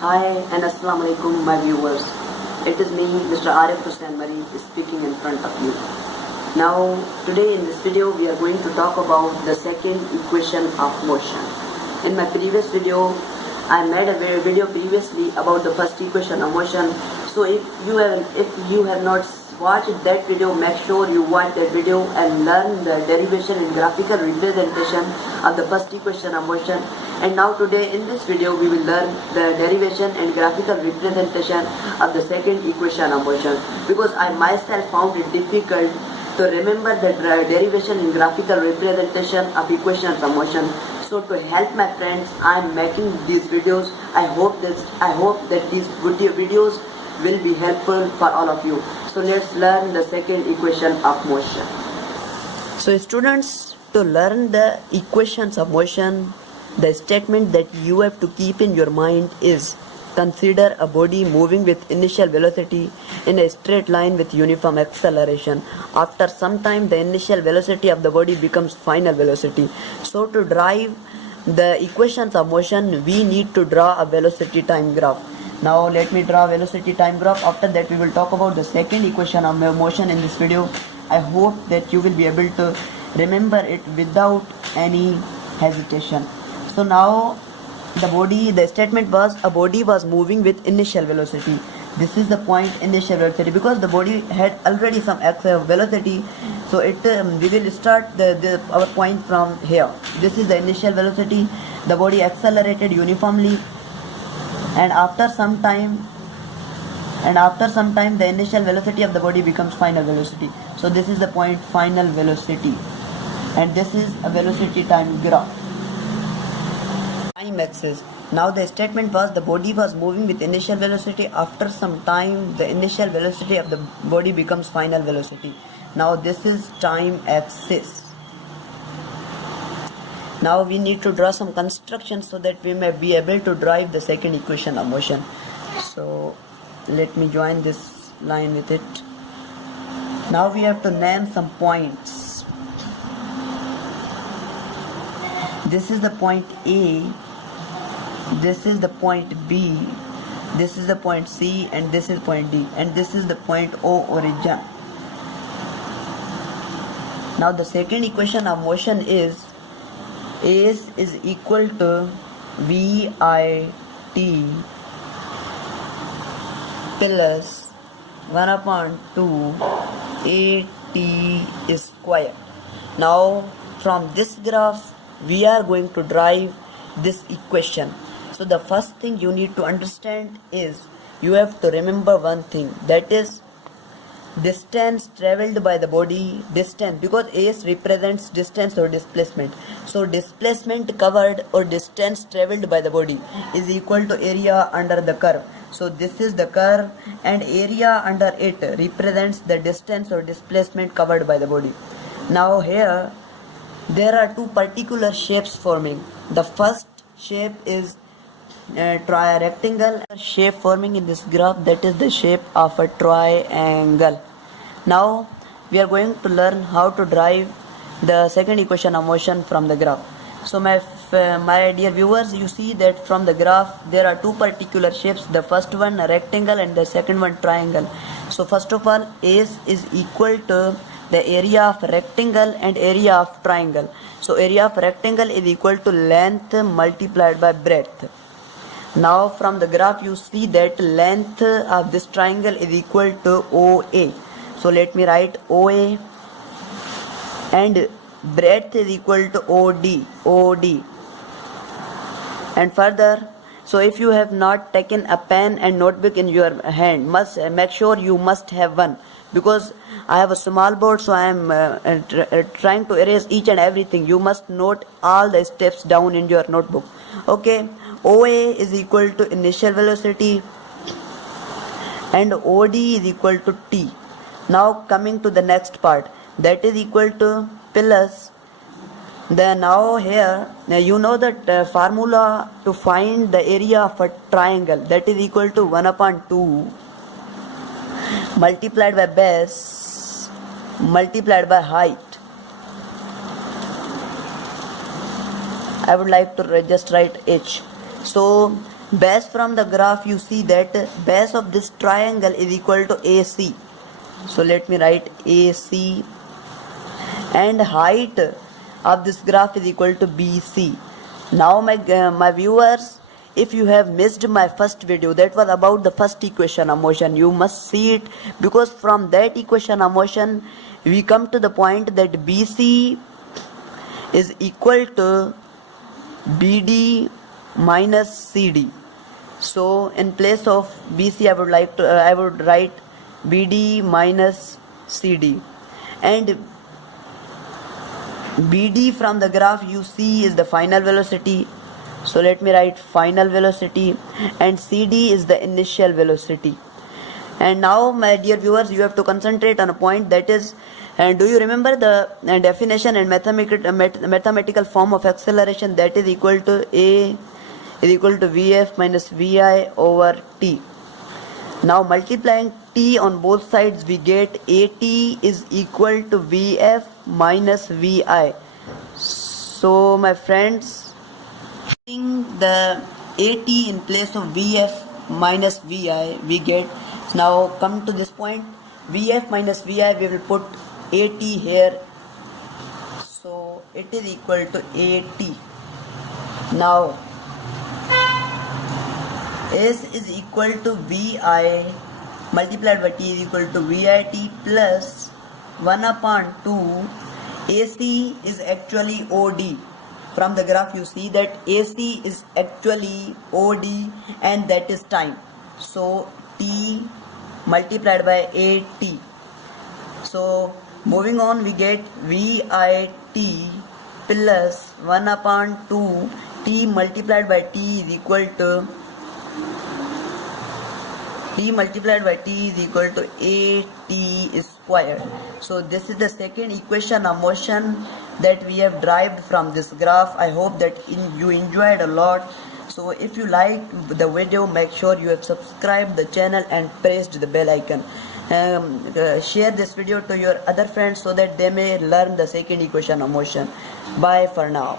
Hi and Assalamu alaikum my viewers. It is me Mr. Arif Hussain Mari speaking in front of you. Now today in this video we are going to talk about the second equation of motion. In my previous video I made a video previously about the first equation of motion. So if you have not watched that video, make sure you watch that video and learn the derivation and graphical representation of the first equation of motion. And now today in this video we will learn the derivation and graphical representation of the second equation of motion, because I myself found it difficult to remember the derivation and graphical representation of equations of motion. So to help my friends I am making these videos. I hope that these videos will be helpful for all of you. So let's learn the second equation of motion. So students, to learn the equations of motion, the statement that you have to keep in your mind is: consider a body moving with initial velocity in a straight line with uniform acceleration. After some time, the initial velocity of the body becomes final velocity. So to derive the equations of motion, we need to draw a velocity time graph. Now let me draw velocity time graph. After that we will talk about the second equation of motion in this video. I hope that you will be able to remember it without any hesitation. So now the statement was a body was moving with initial velocity. This is the point initial velocity, because the body had already some velocity. So we will start our point from here. This is the initial velocity. The body accelerated uniformly, and after some time the initial velocity of the body becomes final velocity. So this is the point final velocity, and this is a velocity time graph. Time axis. Now the statement was the body was moving with initial velocity. After some time the initial velocity of the body becomes final velocity. Now this is time axis. Now we need to draw some constructions so that we may be able to derive the second equation of motion. So let me join this line with it. Now we have to name some points. This is the point A, this is the point B, this is the point C, and this is point D, and this is the point O origin. Now the second equation of motion is AS is equal to VIT plus 1 upon 2 AT square. Now from this graph we are going to derive this equation. So the first thing you need to understand is you have to remember one thing, that is distance traveled by the body, distance, because AS represents distance or displacement. So displacement covered or distance traveled by the body is equal to area under the curve. So this is the curve, and area under it represents the distance or displacement covered by the body. Now here there are two particular shapes forming. The first shape is rectangle shape forming in this graph, that is the shape of a triangle. Now we are going to learn how to derive the second equation of motion from the graph. So my dear viewers, you see that from the graph there are two particular shapes. The first one a rectangle and the second one triangle. So first of all, AS is equal to the area of rectangle and area of triangle. So area of rectangle is equal to length multiplied by breadth. Now from the graph you see that length of this triangle is equal to OA. So let me write OA, and breadth is equal to OD. And further, so if you have not taken a pen and notebook in your hand, must make sure you must have one, because I have a small board, so I am trying to erase each and everything. You must note all the steps down in your notebook. Okay, OA is equal to initial velocity and OD is equal to T. Now coming to the next part, that is equal to plus. Then now here you know that formula to find the area of a triangle, that is equal to 1 upon 2 multiplied by base multiplied by height. I would like to just write h. So base from the graph you see that base of this triangle is equal to AC. So let me write AC, and height of this graph is equal to BC. Now my viewers, if you have missed my first video that was about the first equation of motion, you must see it, because from that equation of motion we come to the point that BC is equal to BD minus CD. So in place of BC I would write BD minus CD, and BD from the graph you see is the final velocity. So let me write final velocity, and CD is the initial velocity. And now my dear viewers, you have to concentrate on a point, that is, and do you remember the definition and mathematical form of acceleration, that is equal to A is equal to Vf minus Vi over T. Now multiplying T on both sides we get AT is equal to Vf minus Vi. So my friends, putting the AT in place of Vf minus Vi we get, now come to this point, Vf minus Vi, we will put AT here, so it is equal to AT. Now S is equal to Vi multiplied by T is equal to Vit plus 1 upon 2. AC is actually OD. From the graph you see that AC is actually OD, and that is time. So T multiplied by AT. So moving on, we get Vit plus 1 upon 2. T multiplied by T is equal to AT squared. So this is the second equation of motion that we have derived from this graph. I hope that you enjoyed a lot. So if you liked the video, make sure you have subscribed the channel and pressed the bell icon. Share this video to your other friends so that they may learn the second equation of motion. Bye for now.